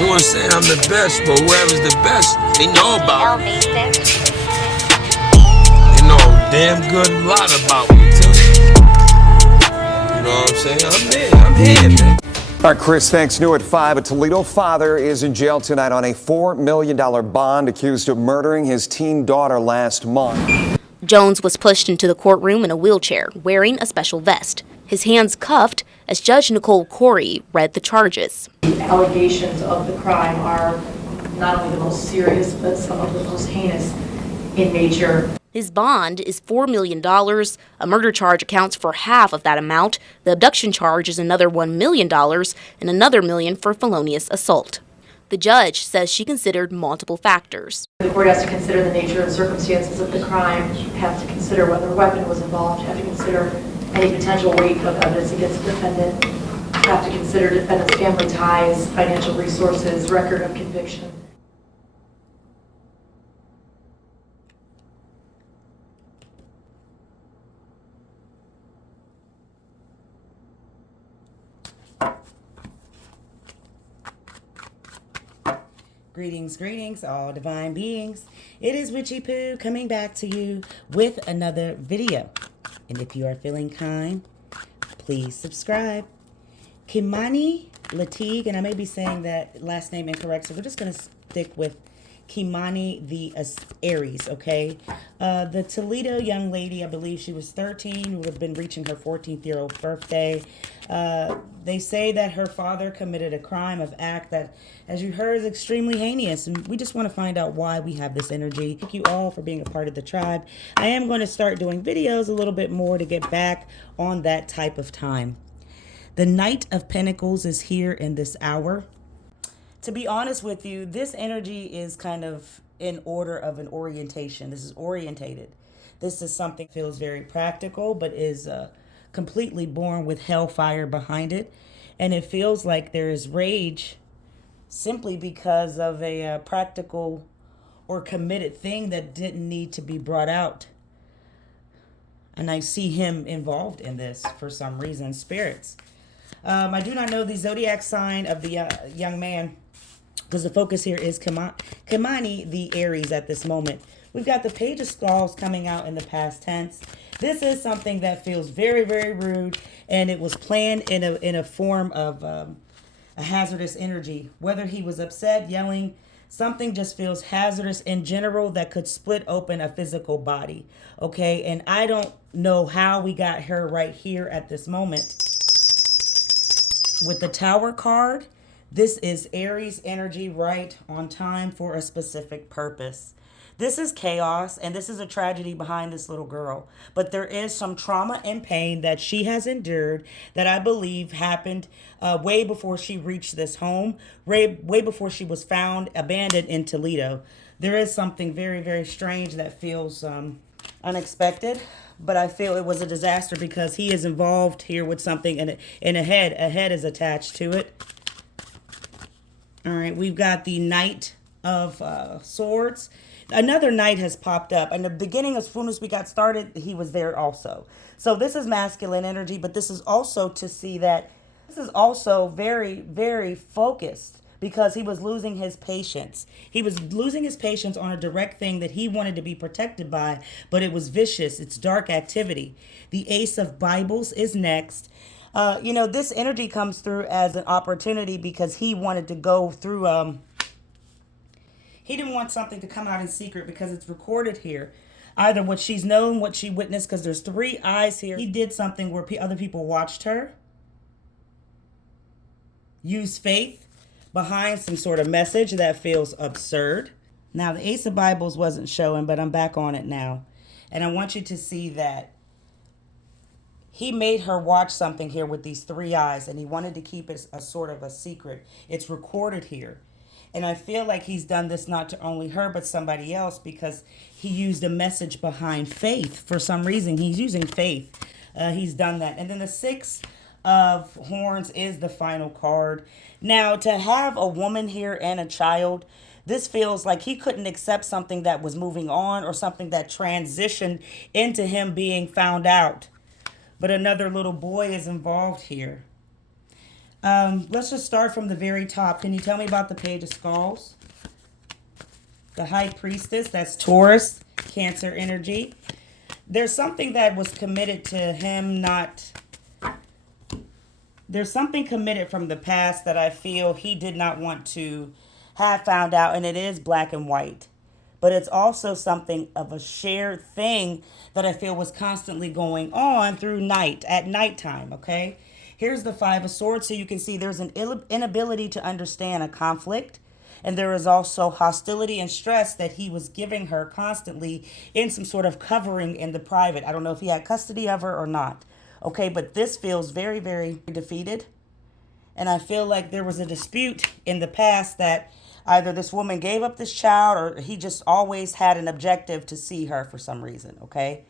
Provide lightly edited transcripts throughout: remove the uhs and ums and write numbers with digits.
I wanna say I'm the best, but whoever's the best, they know about me. They know a damn good lot about me too. You know what I'm saying? I'm here, man. All right, Chris, thanks. New at 5, a Toledo father is in jail tonight on a $4 million bond, accused of murdering his teen daughter last month. Jones was pushed into the courtroom in a wheelchair, wearing a special vest. His hands cuffed as Judge Nicole Corey read the charges. The allegations of the crime are not only the most serious, but some of the most heinous in nature. His bond is $4 million. A murder charge accounts for half of that amount. The abduction charge is another $1 million and another $1 million for felonious assault. The judge says she considered multiple factors. The court has to consider the nature and circumstances of the crime, have to consider whether a weapon was involved, have to consider any potential weight of evidence against the defendant, have to consider defendant's family ties, financial resources, record of conviction. Greetings, all divine beings. It is Witchy Poo coming back to you with another video. And if you are feeling kind, please subscribe. Kei'Mani, Latigue, and I may be saying that last name incorrect, so we're just going to stick with Kei'Mani the Aries, okay? The Toledo young lady, I believe she was 13, would have been reaching her 14th-year-old birthday. They say that her father committed a crime of act that, as you heard, is extremely heinous, and we just want to find out why we have this energy. Thank you all for being a part of the tribe. I am going to start doing videos a little bit more to get back on that type of time. The Knight of Pentacles is here in this hour. To be honest with you, this energy is kind of in order of an orientation. This is orientated. This is something that feels very practical, but is completely born with hellfire behind it. And it feels like there is rage simply because of a practical or committed thing that didn't need to be brought out. And I see him involved in this for some reason, spirits. I do not know the zodiac sign of the young man, because the focus here is Kei'Mani, the Aries, at this moment. We've got the Page of Skulls coming out in the past tense. This is something that feels very, very rude, and it was planned in a form of a hazardous energy. Whether he was upset, yelling, something just feels hazardous in general that could split open a physical body. Okay, and I don't know how we got her right here at this moment. With the Tower card, this is Aries energy right on time for a specific purpose. This is chaos, and this is a tragedy behind this little girl. But there is some trauma and pain that she has endured that I believe happened way before she reached this home, way before she was found abandoned in Toledo. There is something very, very strange that feels unexpected, but I feel it was a disaster because he is involved here with something, and a head is attached to it. All right, we've got the Knight of Swords. Another knight has popped up. In the beginning, as soon as we got started, he was there also. So this is masculine energy, but this is also to see that this is also very, very focused because he was losing his patience. He was losing his patience on a direct thing that he wanted to be protected by, but it was vicious. It's dark activity. The Ace of Bibles is next. This energy comes through as an opportunity because he wanted to go through, he didn't want something to come out in secret because it's recorded here. Either what she's known, what she witnessed, because there's 3 eyes here. He did something where other people watched her. Use faith behind some sort of message that feels absurd. Now, the Ace of Bibles wasn't showing, but I'm back on it now. And I want you to see that he made her watch something here with these 3 eyes, and he wanted to keep it a sort of a secret. It's recorded here. And I feel like he's done this not to only her, but somebody else, because he used a message behind faith. For some reason, he's using faith. He's done that. And then the 6 of Horns is the final card. Now, to have a woman here and a child, this feels like he couldn't accept something that was moving on or something that transitioned into him being found out. But another little boy is involved here. Let's just start from the very top. Can you tell me about the Page of Skulls? The High Priestess, that's Taurus, Cancer energy. There's something that was committed to him there's something committed from the past that I feel he did not want to have found out, and it is black and white. But it's also something of a shared thing that I feel was constantly going on through at nighttime, okay? Here's the Five of Swords, so you can see there's an inability to understand a conflict. And there is also hostility and stress that he was giving her constantly in some sort of covering in the private. I don't know if he had custody of her or not. Okay, but this feels very, very defeated. And I feel like there was a dispute in the past that either this woman gave up this child or he just always had an objective to see her for some reason, okay?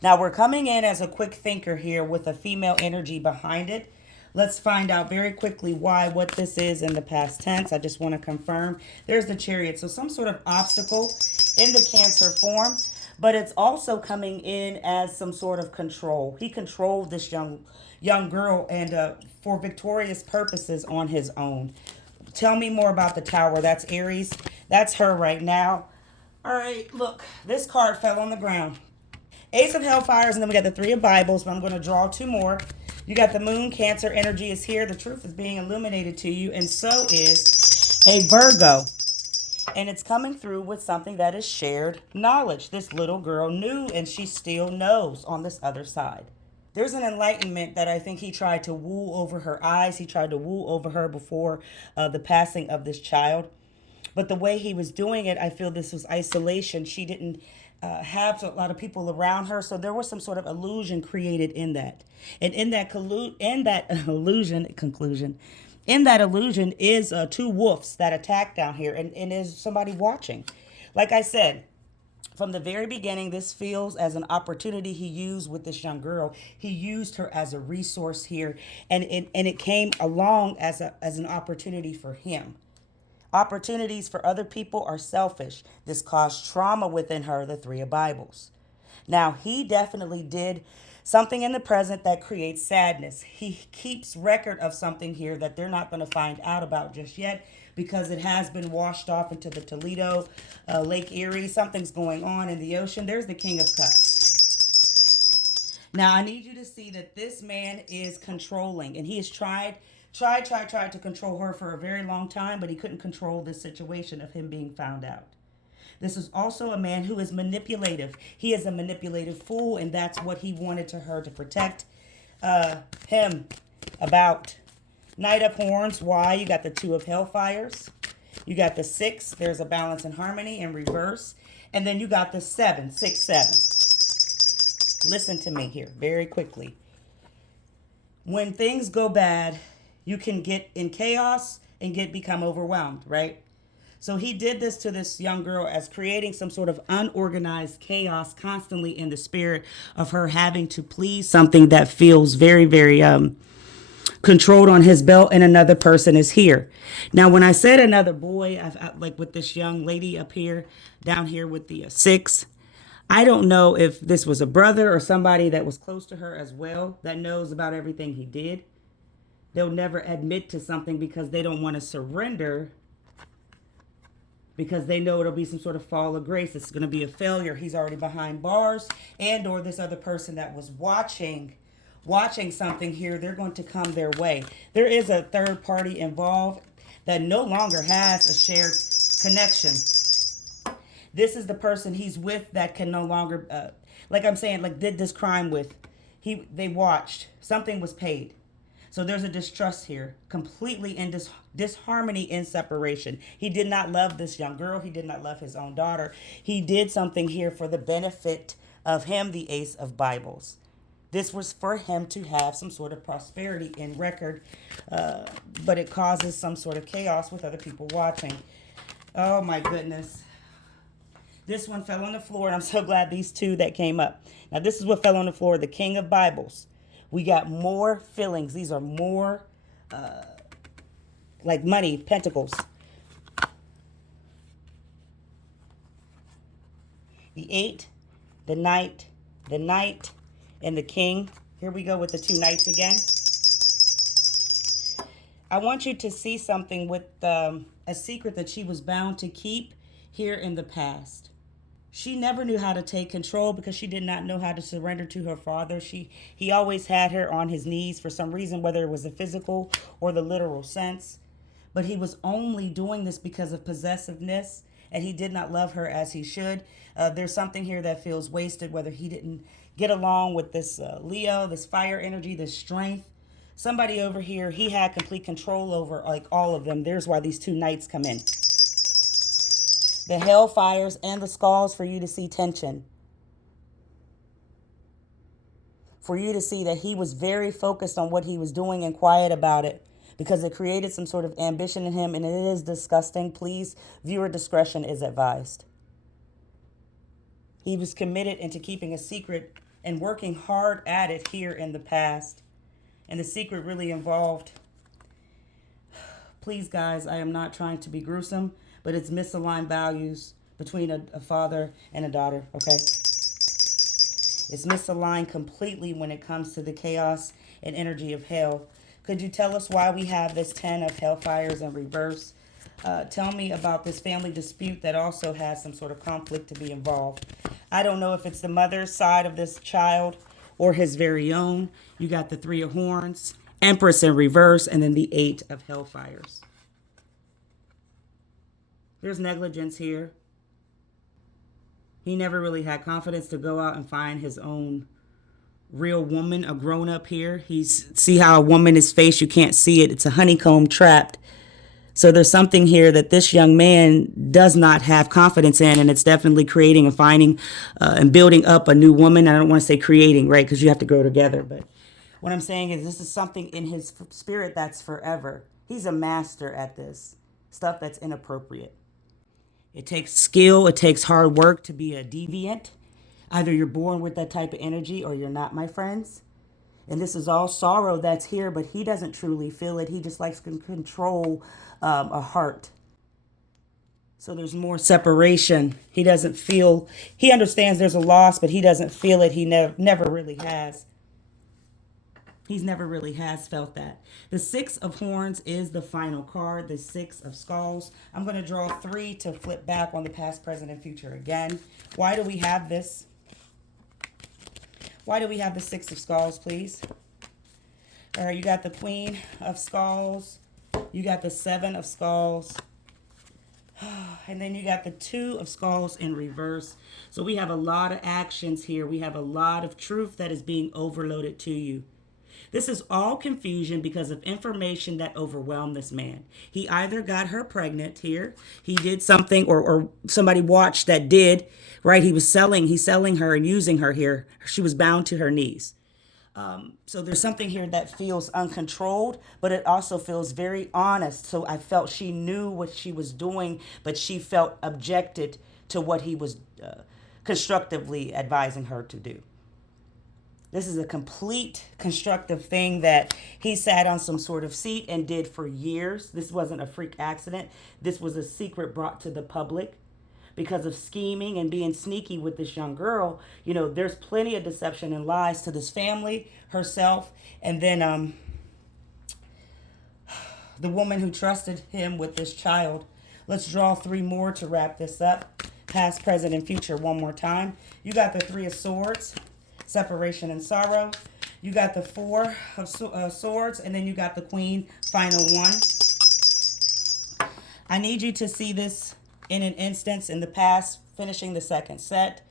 Now we're coming in as a quick thinker here with a female energy behind it. Let's find out very quickly what this is in the past tense. I just want to confirm. There's the Chariot. So some sort of obstacle in the Cancer form, but it's also coming in as some sort of control. He controlled this young girl and for victorious purposes on his own. Tell me more about the Tower. That's Aries. That's her right now. All right, look, this card fell on the ground. Ace of Hellfires, and then we got the Three of Bibles, but I'm going to draw two more. You got the Moon, Cancer energy is here. The truth is being illuminated to you, and so is a Virgo. And it's coming through with something that is shared knowledge. This little girl knew, and she still knows on this other side. There's an enlightenment that I think he tried to woo over her eyes. He tried to woo over her before the passing of this child. But the way he was doing it, I feel this was isolation. She didn't have a lot of people around her, so there was some sort of illusion created in that. And in that illusion is two wolves that attack down here, and is somebody watching. Like I said, from the very beginning, this feels as an opportunity he used with this young girl. He used her as a resource here, and it came along as an opportunity for him. Opportunities for other people are selfish. This caused trauma within her, the Three of Bibles. Now, he definitely did something in the present that creates sadness. He keeps record of something here that they're not going to find out about just yet because it has been washed off into the Toledo, Lake Erie. Something's going on in the ocean. There's the King of Cups. Now, I need you to see that this man is controlling, and he has tried to control her for a very long time, but he couldn't control this situation of him being found out. This is also a man who is manipulative. He is a manipulative fool, and that's what he wanted her to protect him about. Knight of Horns, why? You got the Two of Hellfires. You got the 6. There's a balance and harmony in reverse. And then you got the 7, 6, 7. Listen to me here very quickly. When things go bad, you can get in chaos and become overwhelmed, right? So he did this to this young girl as creating some sort of unorganized chaos constantly in the spirit of her having to please something that feels very, very controlled on his belt, and another person is here. Now, when I said another boy, like with this young lady up here, down here with the 6, I don't know if this was a brother or somebody that was close to her as well that knows about everything he did. They'll never admit to something because they don't want to surrender, because they know it'll be some sort of fall of grace. It's going to be a failure. He's already behind bars, and or this other person that was watching something here, they're going to come their way. There is a third party involved that no longer has a shared connection. This is the person he's with that can no longer, like I'm saying, like did this crime with. They watched. Something was paid. So there's a distrust here, completely in disharmony in separation. He did not love this young girl. He did not love his own daughter. He did something here for the benefit of him, the Ace of Bibles. This was for him to have some sort of prosperity in record, but it causes some sort of chaos with other people watching. Oh, my goodness. This one fell on the floor, and I'm so glad these two that came up. Now, this is what fell on the floor, the King of Bibles. We got more fillings. These are more like money, pentacles. The 8, the Knight, and the King. Here we go with the 2 knights again. I want you to see something with a secret that she was bound to keep here in the past. She never knew how to take control because she did not know how to surrender to her father. He always had her on his knees for some reason, whether it was the physical or the literal sense. But he was only doing this because of possessiveness, and he did not love her as he should. There's something here that feels wasted, whether he didn't get along with this Leo, this fire energy, this strength. Somebody over here, he had complete control over like all of them. There's why these two knights come in. The hellfires and the skulls for you to see tension. For you to see that he was very focused on what he was doing and quiet about it, because it created some sort of ambition in him, and it is disgusting. Please, viewer discretion is advised. He was committed into keeping a secret and working hard at it here in the past. And the secret really involved, please guys, I am not trying to be gruesome, but it's misaligned values between a father and a daughter, okay? It's misaligned completely when it comes to the chaos and energy of hell. Could you tell us why we have this 10 of hellfires in reverse? Tell me about this family dispute that also has some sort of conflict to be involved. I don't know if it's the mother's side of this child or his very own. You got the 3 of Horns, Empress in reverse, and then the 8 of hellfires. There's negligence here. He never really had confidence to go out and find his own real woman, a grown-up here. See how a woman is faced, you can't see it. It's a honeycomb trapped. So there's something here that this young man does not have confidence in, and it's definitely creating and finding and building up a new woman. I don't want to say creating, right, because you have to grow together. But what I'm saying is this is something in his spirit that's forever. He's a master at this stuff that's inappropriate. It takes skill. It takes hard work to be a deviant. Either you're born with that type of energy or you're not, my friends. And this is all sorrow that's here, but he doesn't truly feel it. He just likes to control a heart. So there's more separation. He doesn't feel, he understands there's a loss, but he doesn't feel it. He never really has. He's never really has felt that. The 6 of Horns is the final card. The 6 of Skulls. I'm going to draw 3 to flip back on the past, present, and future again. Why do we have this? Why do we have the 6 of Skulls, please? All right, you got the Queen of Skulls. You got the 7 of Skulls. And then you got the 2 of Skulls in reverse. So we have a lot of actions here. We have a lot of truth that is being overloaded to you. This is all confusion because of information that overwhelmed this man. He either got her pregnant here, he did something, or somebody watched that did, right? He's selling her and using her here. She was bound to her knees. So there's something here that feels uncontrolled, but it also feels very honest. So I felt she knew what she was doing, but she felt objected to what he was constructively advising her to do. This is a complete constructive thing that he sat on some sort of seat and did for years. This wasn't a freak accident. This was a secret brought to the public because of scheming and being sneaky with this young girl. You know, there's plenty of deception and lies to this family, herself, and then the woman who trusted him with this child. Let's draw 3 more to wrap this up. Past, present, and future one more time. You got the 3 of Swords. Separation and sorrow. You got the 4 of swords, and then you got the Queen, final one. I need you to see this in an instance in the past, finishing the second set.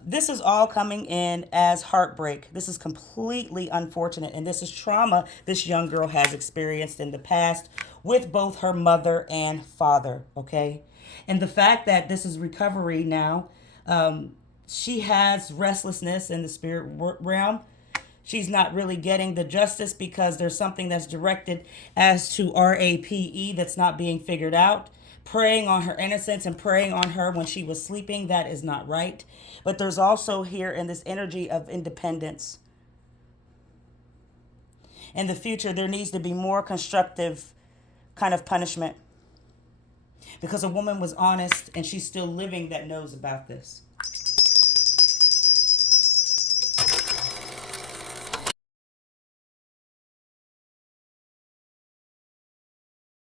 This is all coming in as heartbreak. This is completely unfortunate, and this is trauma this young girl has experienced in the past with both her mother and father, okay? And the fact that this is recovery now, she has restlessness in the spirit realm. She's not really getting the justice because there's something that's directed as to RAPE that's not being figured out. Preying on her innocence and preying on her when she was sleeping, that is not right. But there's also here in this energy of independence. In the future, there needs to be more constructive kind of punishment. Because a woman was honest and she's still living that knows about this.